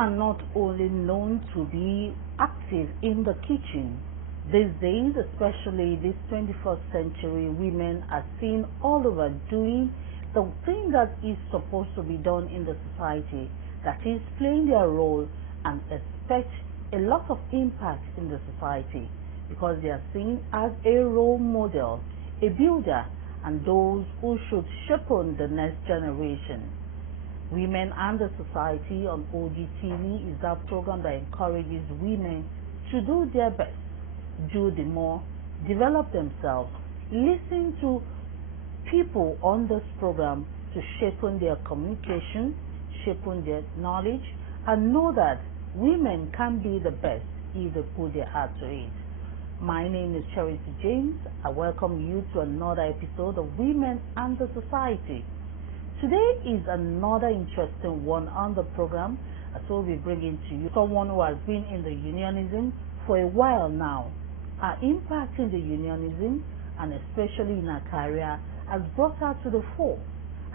are not only known to be active in the kitchen. These days, especially this 21st century, women are seen all over doing the thing that is supposed to be done in the society, that is playing their role and expect a lot of impact in the society because they are seen as a role model, a builder, and those who should shape on the next generation. Women and the Society on OGTV is that program that encourages women to do their best, do the more, develop themselves, listen to people on this program to shape on their communication, shape on their knowledge, and know that women can be the best if they put their heart to it. My name is Charity James. I welcome you to another episode of Women and the Society. Today is another interesting one on the program, as we'll be bringing to you someone who has been in the unionism for a while now. Her impact in the unionism, and especially in her career, has brought her to the fore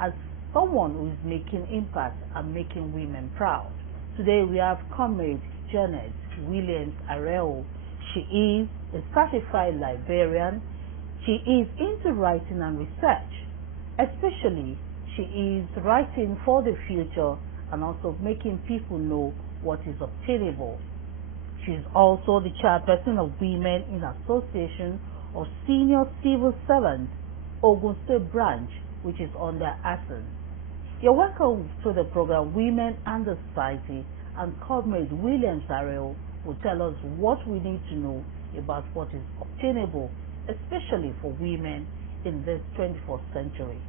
as someone who is making impact and making women proud. Today we have Comrade Janet Williams Areo. She is a certified librarian. She is into writing and research, especially she is writing for the future and also making people know what is obtainable. She is also the chairperson of Women in Association of Senior Civil Servants, Ogun State Branch, which is under ASEN. You're welcome to the program Women and the Society, and Comrade Williams Areo will tell us what we need to know about what is obtainable, especially for women in this 21st century.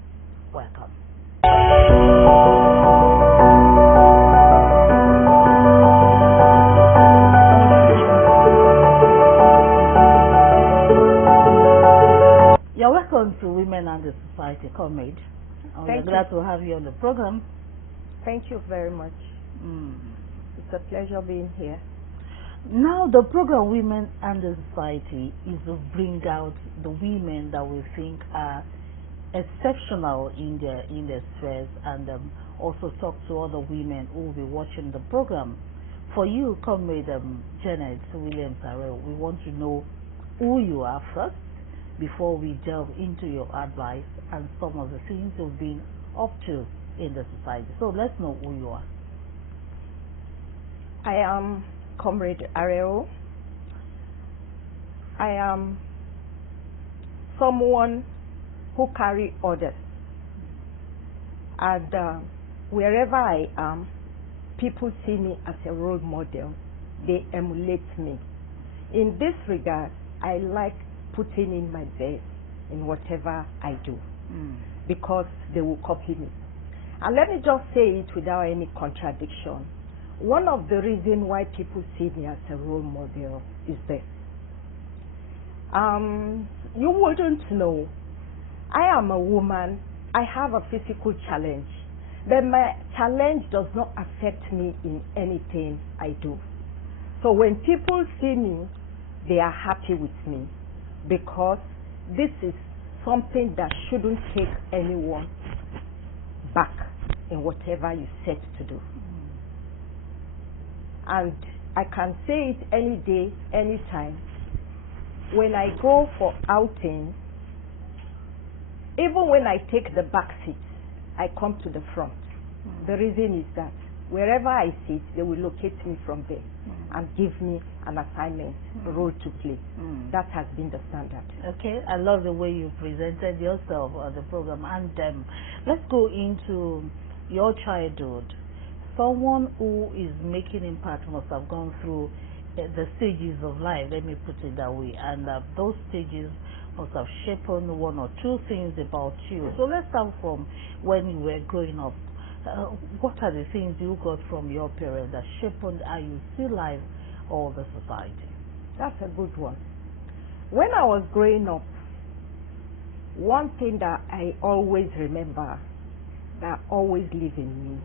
Welcome. You're welcome to Women and the Society, Comrade. I'm glad to have you on the program. Thank you very much. It's a pleasure being here. Now, the program Women and the Society is to bring out the women that we think are exceptional in their spheres, and also talk to other women who will be watching the program. For you, Comrade Janet Williams Areo, we want to know who you are first before we delve into your advice and some of the things you've been up to in the society. So let's know who you are. I am Comrade Areo. I am someone who carry orders, and wherever I am, people see me as a role model. They emulate me. In this regard, I like putting in my best in whatever I do, because they will copy me. And let me just say it without any contradiction. One of the reasons why people see me as a role model is this. You wouldn't know. I am a woman. I have a physical challenge, but my challenge does not affect me in anything I do. So when people see me, they are happy with me, because this is something that shouldn't take anyone back in whatever you set to do. And I can say it any day, any time. When I go for outing, even when I take the back seat, I come to the front. The reason is that wherever I sit, they will locate me from there and give me an assignment, a role to play. That has been the standard. Okay, I love the way you presented yourself on the program. And let's go into your childhood. Someone who is making impact must have gone through the stages of life, let me put it that way, and those stages must have shaped one or two things about you. So let's start from when you were growing up. What are the things you got from your parents that shaped how you see life or the society? That's a good one. When I was growing up, one thing that I always remember, that always lives in me,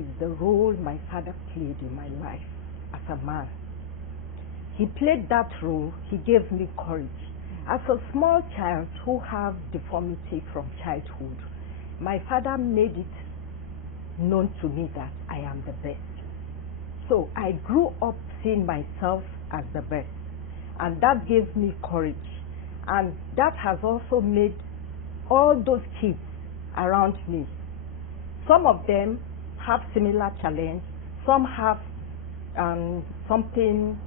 is the role my father played in my life as a man. He played that role. He gave me courage. As a small child who have deformity from childhood, my father made it known to me that I am the best. So I grew up seeing myself as the best, and that gave me courage, and that has also made all those kids around me. Some of them have similar challenge, some have something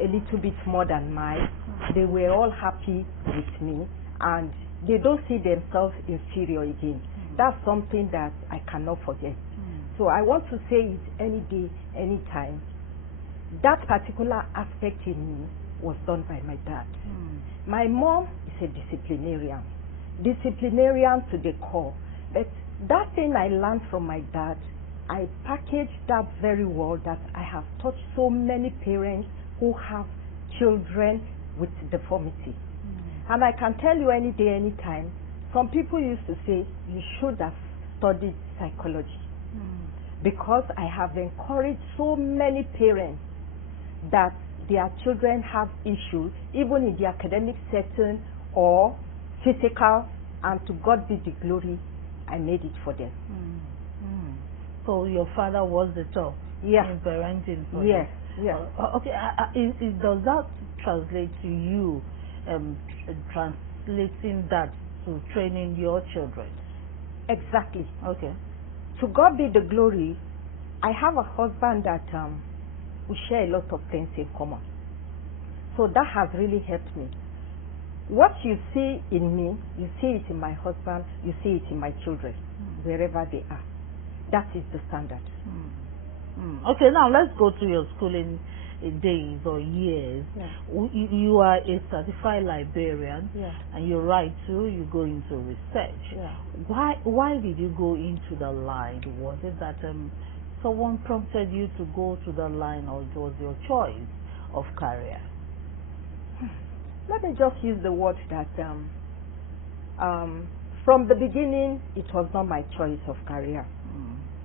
a little bit more than mine. They were all happy with me, and they don't see themselves inferior again. That's something that I cannot forget. So I want to say it any day, any time. That particular aspect in me was done by my dad. My mom is a disciplinarian to the core. But that thing I learned from my dad, I packaged that very well, that I have taught so many parents who have children with deformity. And I can tell you any day, any time, some people used to say, you should have studied psychology. Because I have encouraged so many parents that their children have issues, even in the academic setting or physical, and to God be the glory, I made it for them. So your father was the top in parenting for you? Yes. Okay, does that translate to you, translating that to training your children? Exactly. Okay. To God be the glory, I have a husband that we share a lot of things in common. So that has really helped me. What you see in me, you see it in my husband, you see it in my children, wherever they are. That is the standard. Okay, now let's go to your schooling days or years. You are a certified librarian, and you're right too, you go into research. Why did you go into the line? Was it that someone prompted you to go to the line, or it was your choice of career? Let me just use the word that from the beginning, it was not my choice of career.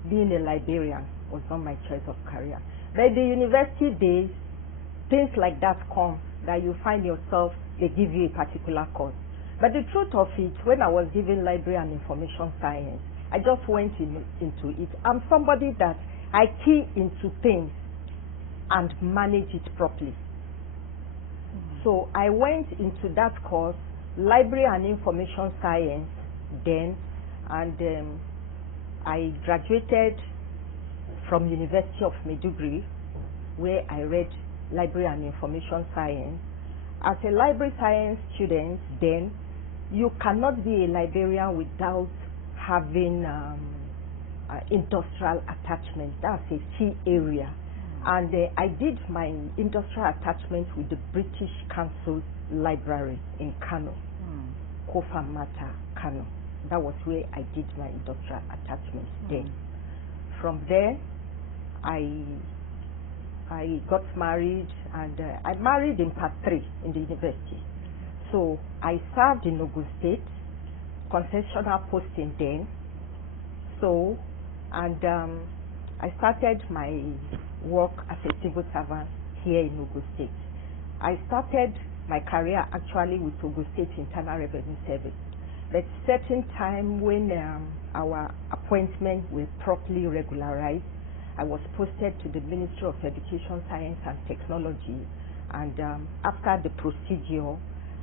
Being a librarian was not my choice of career. But the university days, things like that come, that you find yourself, they give you a particular course. But the truth of it, when I was given library and information science, I just went into it. I'm somebody that I key into things and manage it properly. So I went into that course, library and information science then, and I graduated from University of Maiduguri, where I read library and information science. As a library science student then, you cannot be a librarian without having industrial attachment. That's a key area. And I did my industrial attachment with the British Council Library in Kano, Kofa Mata, Kano. That was where I did my industrial attachment then. From there, I got married, and I married in part 3 in the university. So I served in Ogun State, concessional posting then. So, and I started my work as a civil servant here in Ogun State. I started my career actually with Ogun State Internal Revenue Service. At certain time when our appointments were properly regularized, I was posted to the Ministry of Education, Science and Technology, and after the procedure,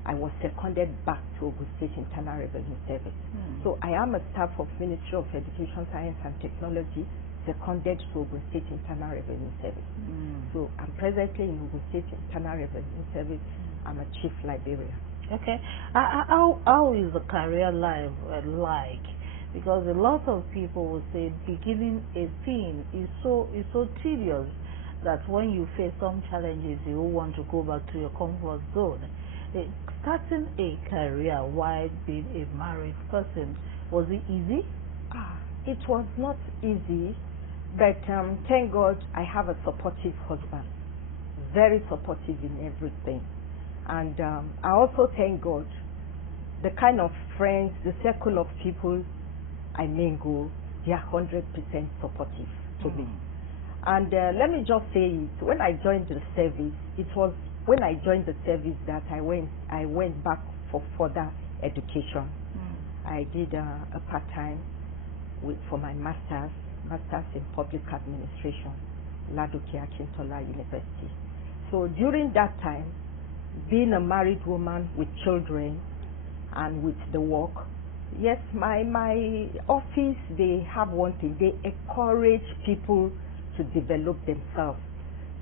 I was seconded back to Ogun State Internal Revenue Service. So I am a staff of Ministry of Education, Science and Technology, seconded to Ogun State Internal Revenue Service. So I'm presently in Ogun State Internal Revenue Service. I'm a chief librarian. Okay. How is the career life like? Because a lot of people will say beginning a thing is so tedious that when you face some challenges, you want to go back to your comfort zone. Starting a career while being a married person, was it easy? It was not easy, but thank God I have a supportive husband, very supportive in everything. And I also thank God the kind of friends, the circle of people I mingle, they are 100% supportive to me. And let me just say it, when I joined the service, it was when I joined the service that I went back for further education. I did a part-time for my master's in public administration Ladoke Akintola University. So during that time, being a married woman with children and with the work, yes, my office, they have one thing. They encourage people to develop themselves.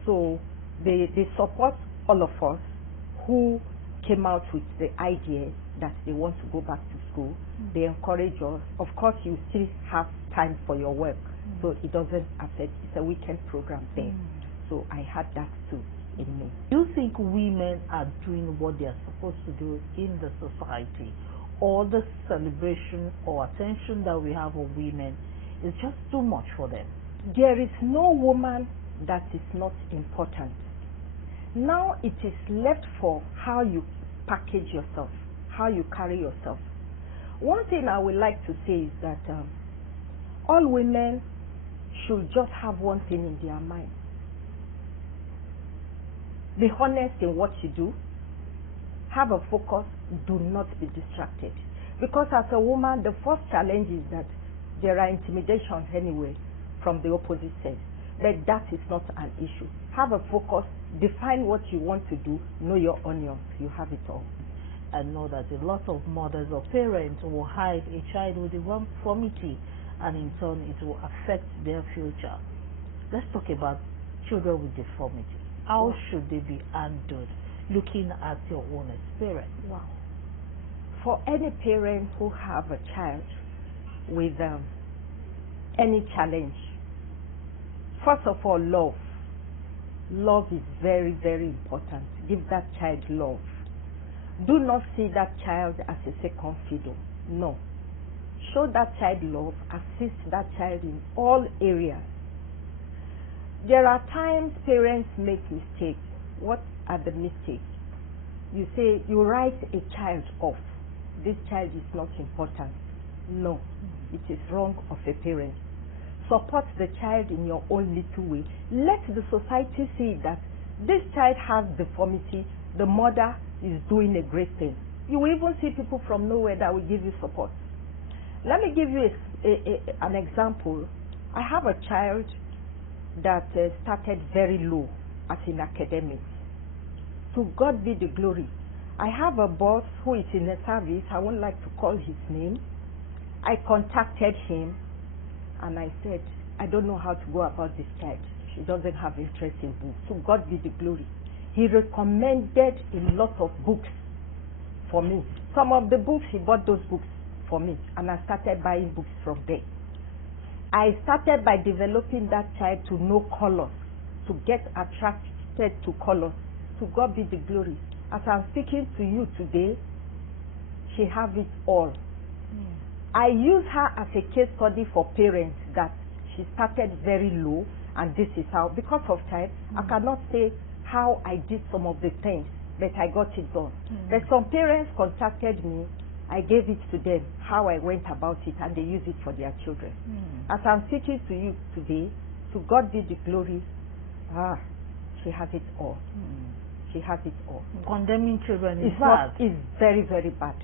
So they support all of us who came out with the idea that they want to go back to school. They encourage us. Of course, you still have time for your work, so it doesn't affect. It's a weekend program there. So I had that too in me. Do you think women are doing what they are supposed to do in the society? All the celebration or attention that we have on women is just too much for them? There is no woman that is not important. Now it is left for how you package yourself, how you carry yourself. One thing I would like to say is that all women should just have one thing in their mind. Be honest in what you do. Have a focus. Do not be distracted. Because as a woman, the first challenge is that there are intimidations anyway from the opposite sex. But that is not an issue. Have a focus. Define what you want to do. Know your onions. You have it all. I know that a lot of mothers or parents will hide a child with deformity, and in turn it will affect their future. Let's talk about children with deformity. How should they be handled, looking at your own experience? Wow. For any parent who have a child with any challenge, first of all, love. Love is very, very important. Give that child love. Do not see that child as a second fiddle. No. Show that child love. Assist that child in all areas. There are times parents make mistakes. What are the mistakes? You say, you write a child off. This child is not important. No. It is wrong of a parent. Support the child in your own little way. Let the society see that this child has deformity. The mother is doing a great thing. You will even see people from nowhere that will give you support. Let me give you an example. I have a child that started very low as in academics. To God be the glory. I have a boss who is in the service. I won't like to call his name. I contacted him and I said, I don't know how to go about this child. She doesn't have interest in books. To God be the glory. He recommended a lot of books for me. Some of the books, he bought those books for me, and I started buying books from there. I started by developing that child to know colors, to get attracted to colors. To God be the glory. As I'm speaking to you today, she has it all. I use her as a case study for parents that she started very low, and this is how, because of time, I cannot say how I did some of the things, but I got it done. But some parents contacted me, I gave it to them, how I went about it, and they use it for their children. As I'm speaking to you today, to God be the glory, she has it all. She has it all. Condemning children is bad. bad. It's very, very bad.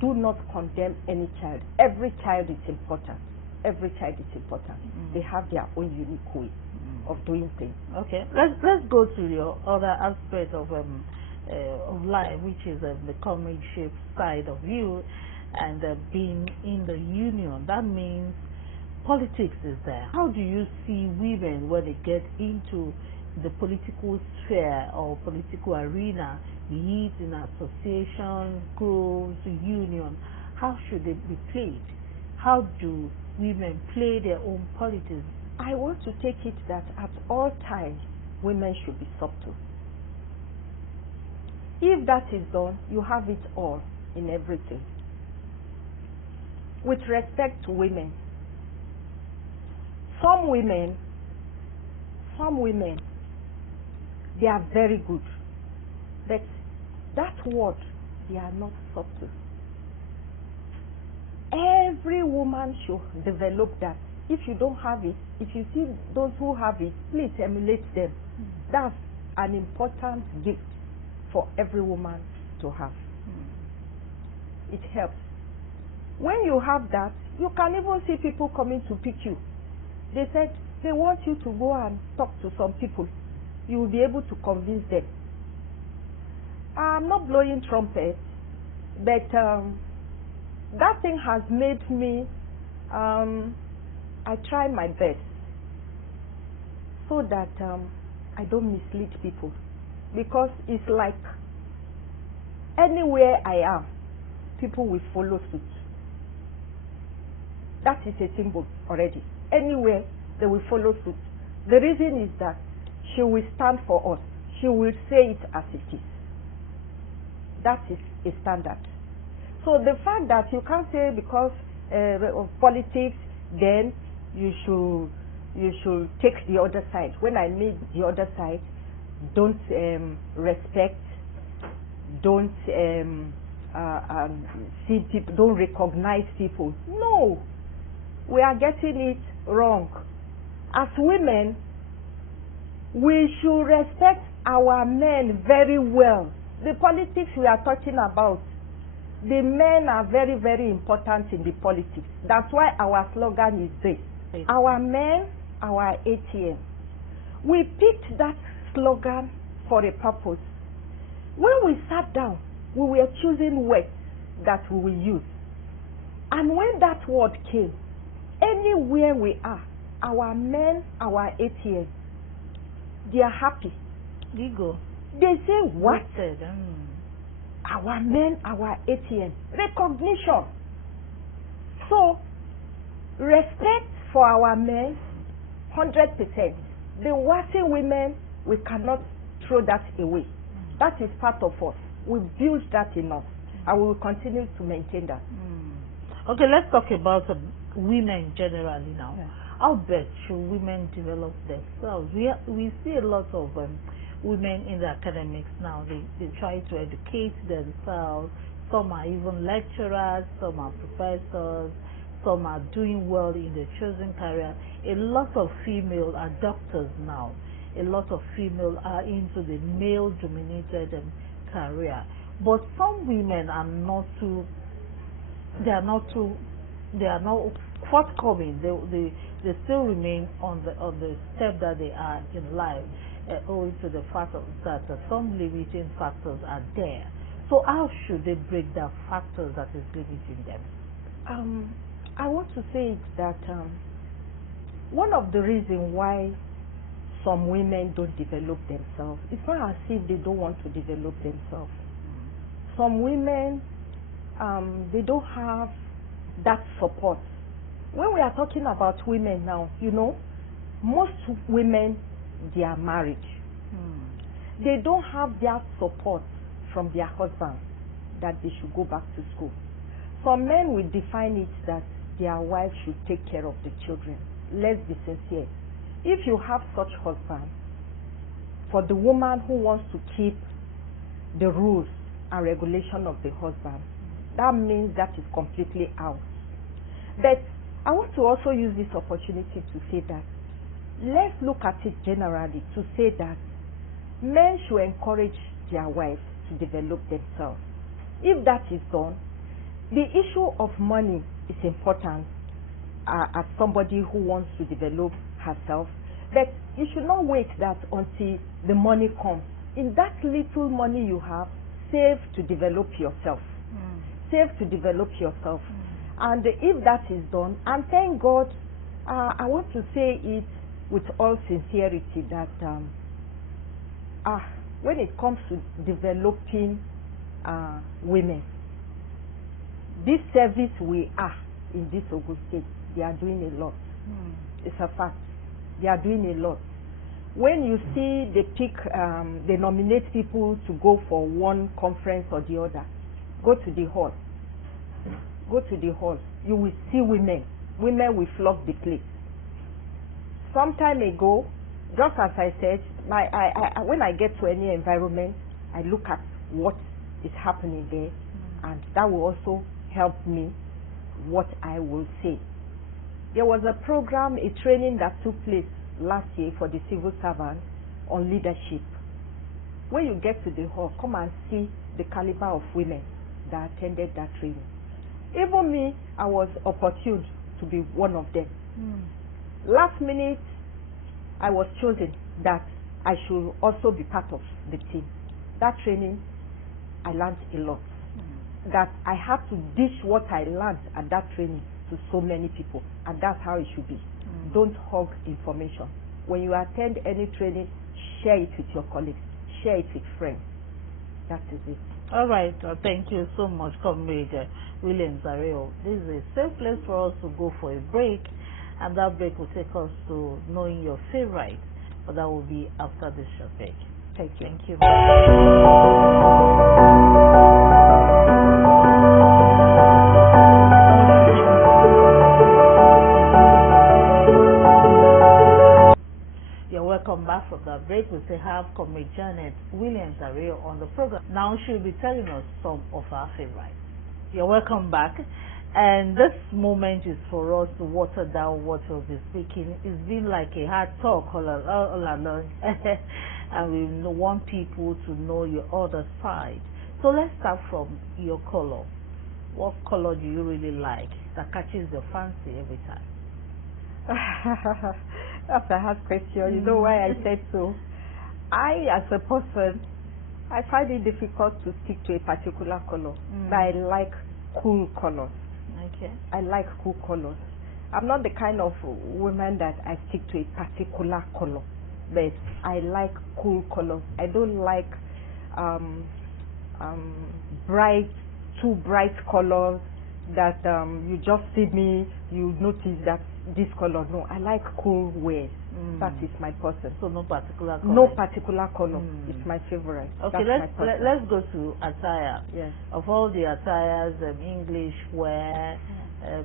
Do not condemn any child. Every child is important. Every child is important. They have their own unique way of doing things. Okay, let's go to your other aspect of life, which is the comradeship side of you, and being in the union. That means politics is there. How do you see women when they get into the political sphere or political arena, be it in association, groups, union? How should they be played? How do women play their own politics? I want to take it that at all times, women should be subtle. If that is done, you have it all in everything. With respect to women, some women, they are very good. But that word, they are not subtle. Every woman should develop that. If you don't have it, if you see those who have it, please emulate them. That's an important gift for every woman to have. It helps. When you have that, you can even see people coming to pick you. They said, they want you to go and talk to some people. You will be able to convince them. I'm not blowing trumpet, but that thing has made me, I try my best so that I don't mislead people, because it's like anywhere I am, people will follow suit. That is a symbol already. Anywhere they will follow suit. The reason is that she will stand for us. She will say it as it is. That is a standard. So the fact that you can't say because of politics, then you should take the other side. When I mean the other side, don't respect, don't see people, don't recognize people. No, we are getting it wrong. As women, we should respect our men very well. The politics we are talking about, the men are very, very important in the politics. That's why our slogan is this. Our men, our ATM. We picked that slogan for a purpose. When we sat down, we were choosing words that we will use. And when that word came, anywhere we are, our men, our ATM, they are happy. Ego. They say, what? Our men, our ATM. Recognition. So, respect for our men, 100%. The working women, we cannot throw that away. That is part of us. We build that in us, and we will continue to maintain that. Okay, let's talk about women generally now. Yeah. How best should women develop themselves? We see a lot of women in the academics now. They try to educate themselves. Some are even lecturers, some are professors, some are doing well in their chosen career. A lot of female are doctors now. A lot of female are into the male-dominated career. But some women are not forthcoming. They still remain on the step that they are in life, owing to the fact that some limiting factors are there. So how should they break the factors that is limiting them? I want to say that one of the reasons why some women don't develop themselves, it's not as if they don't want to develop themselves. Some women, they don't have that support. When we are talking about women now, you know, most women, they are married. They don't have that support from their husband that they should go back to school. Some men will define it that their wife should take care of the children. Let's be sincere. If you have such husband, for the woman who wants to keep the rules and regulation of the husband, that means that is completely out. But I want to also use this opportunity to say that let's look at it generally to say that men should encourage their wives to develop themselves. If that is done, the issue of money is important as somebody who wants to develop herself, but you should not wait that until the money comes. In that little money you have, save to develop yourself. Save to develop yourself. And if that is done, and thank God, I want to say it with all sincerity that when it comes to developing women, this service we are in this Ogun State, they are doing a lot. It's a fact. They are doing a lot. When you see they pick, they nominate people to go for one conference or the other, go to the hall. Go to the hall. You will see women. Women will flock the place. Some time ago, just as I said, when I get to any environment, I look at what is happening there, and that will also help me what I will say. There was a program, a training that took place last year for the civil servants on leadership. When you get to the hall, come and see the caliber of women that attended that training. Even me, I was opportune to be one of them. Last minute, I was chosen that I should also be part of the team. That training, I learned a lot. That I have to dish what I learned at that training to so many people, and that's how it should be. Don't hog information. When you attend any training, share it with your colleagues, share it with friends. That is it. All right, thank you so much, Comrade Williams Areo. This is a safe place for us to go for a break, and that break will take us to knowing your favorite, but that will be after this short break. Thank you. Thank you. Welcome back from the break. We still have Comrade Janet Williams Areo on the program. Now she'll be telling us some of our favorites. You're welcome back. And this moment is for us to water down what we'll be speaking. It's been like a hard talk all along. And we want people to know your other side. So let's start from your color. What color do you really like that catches your fancy every time? That's a hard question. You know why I said so? I, as a person, I find it difficult to stick to a particular color. But I like cool colors. Okay. I like cool colors. I'm not the kind of woman that I stick to a particular color, but I like cool colors. I don't like too bright colors that you just see me, you notice that this color. No, I like cool wears. That is my person. So no particular color? No particular color. It's my favorite. Okay, let's go to attire. Yes. Of all the attires, English wear,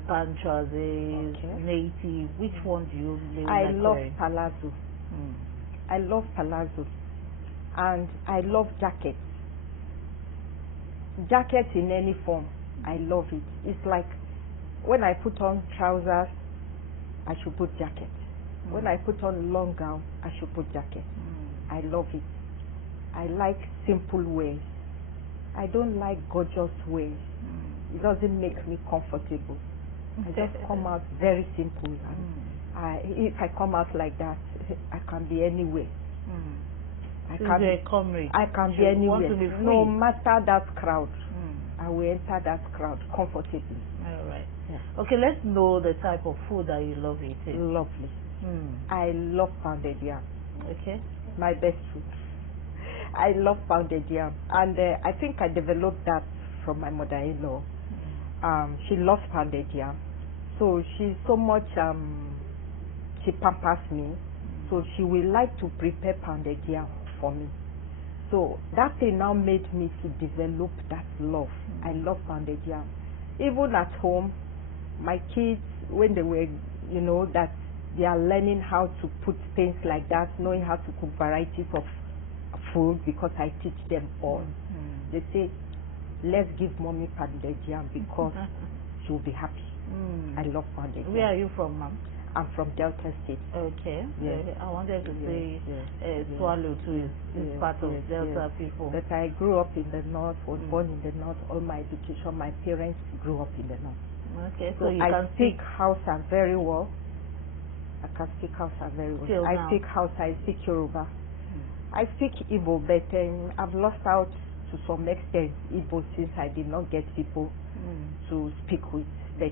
pantrousers, native, which one do you really like love wearing? palazzo. I love palazzo. And I love jackets. Jackets in any form. I love it. It's like when I put on trousers, I should put jacket. When I put on long gown, I should put jacket. I love it. I like simple wears. I don't like gorgeous wears. It doesn't make me comfortable. I just come out very simple. And if I come out like that, I can be anywhere. I can be anywhere. No matter that crowd. I will enter that crowd comfortably. All right. Yeah. Okay, let's know the type of food that you love eating. Lovely. I love pounded yam. Okay. My best food. I love pounded yam. And I think I developed that from my mother-in-law. She loves pounded yam. So she's so much, she pampers me. So she will like to prepare pounded yam for me. So that thing now made me to develop that love. I love pounded yam. Even at home, my kids, when they were, that they are learning how to put things like that, knowing how to cook varieties of food, because I teach them all. They say, let's give mommy pounded yam because she will be happy. I love pounded yam. Where are you from, ma'am? I'm from Delta State. Okay. Yes. I wanted to say Swallow too is part of Delta people. But I grew up in the north, was born in the north. All my education, my parents grew up in the north. Okay, so you I can speak Hausa very well. I can speak Hausa very well. I speak Hausa, I speak Yoruba. I speak Igbo, but I've lost out to some extent Igbo since I did not get people to speak with. But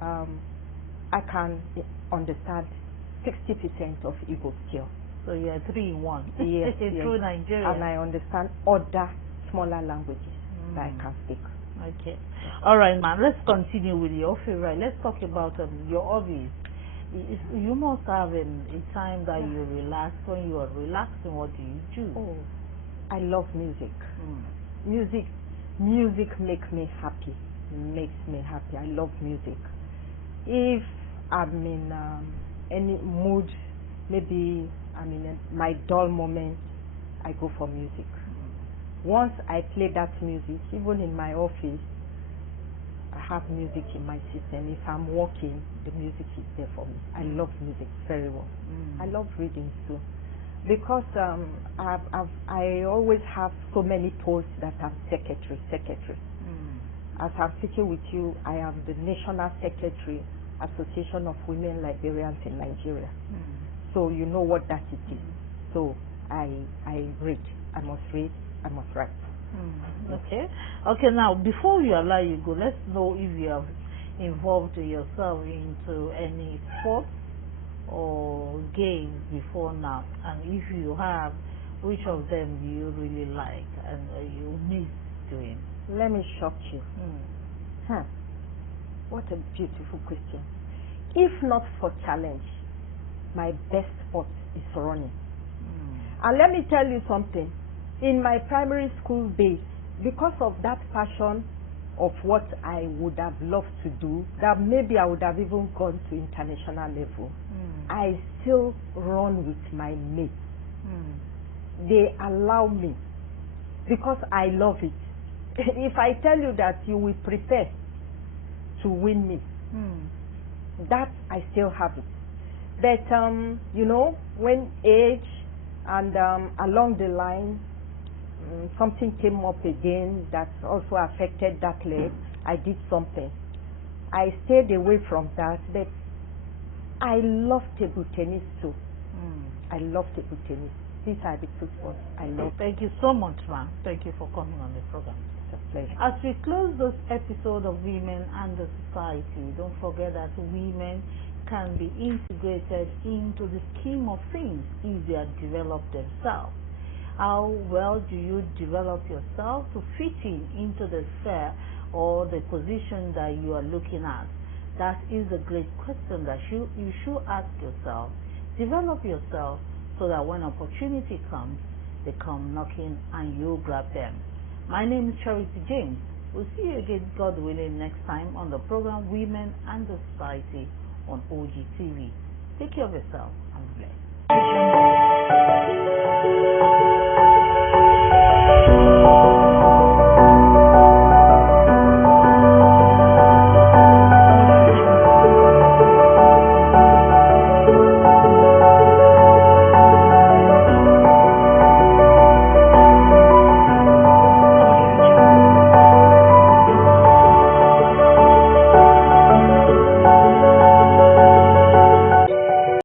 I can understand 60% of Igbo still. So you are 3 in 1. Yes, through Nigeria. And I understand other smaller languages that I can speak. Okay. All right, man. Let's continue with your favorite. Let's talk about your hobbies. You must have a time that you relax. When you are relaxing, what do you do? Oh, I love music. Music makes me happy. Makes me happy. I love music. If I'm in any mood, maybe I'm in my dull moment, I go for music. Once I play that music, even in my office, I have music in my system. If I'm working, the music is there for me. I love music very well. I love reading too, because I always have so many posts that I'm secretary. As I'm speaking with you, I am the National Secretary, Association of Women Librarians in Nigeria. So you know what that it is. So I read. I must read. I must write. Okay. Okay, now before we allow you go, let's know if you have involved yourself into any sports or games before now, and if you have, which of them do you really like and you miss doing? Let me shock you. What a beautiful question. If not for challenge, my best sport is running. And let me tell you something. In my primary school days, because of that passion of what I would have loved to do, that maybe I would have even gone to international level, I still run with my mates. They allow me because I love it. If I tell you that you will prepare to win me, that I still have it. But you know, when age and along the line something came up again that also affected that leg, I did something. I stayed away from that, but I love table tennis too. I love table tennis. These are the two sports I love. Thank you so much, ma'am. Thank you for coming on the program. It's a pleasure. As we close this episode of Women and the Society, don't forget that women can be integrated into the scheme of things if they are developed themselves. How well do you develop yourself to fit into the sphere or the position that you are looking at? That is a great question that you should ask yourself. Develop yourself so that when opportunity comes, they come knocking and you grab them. My name is Charity James. We'll see you again, God willing, next time on the program Women and the Society on OGTV. Take care of yourself and be blessed.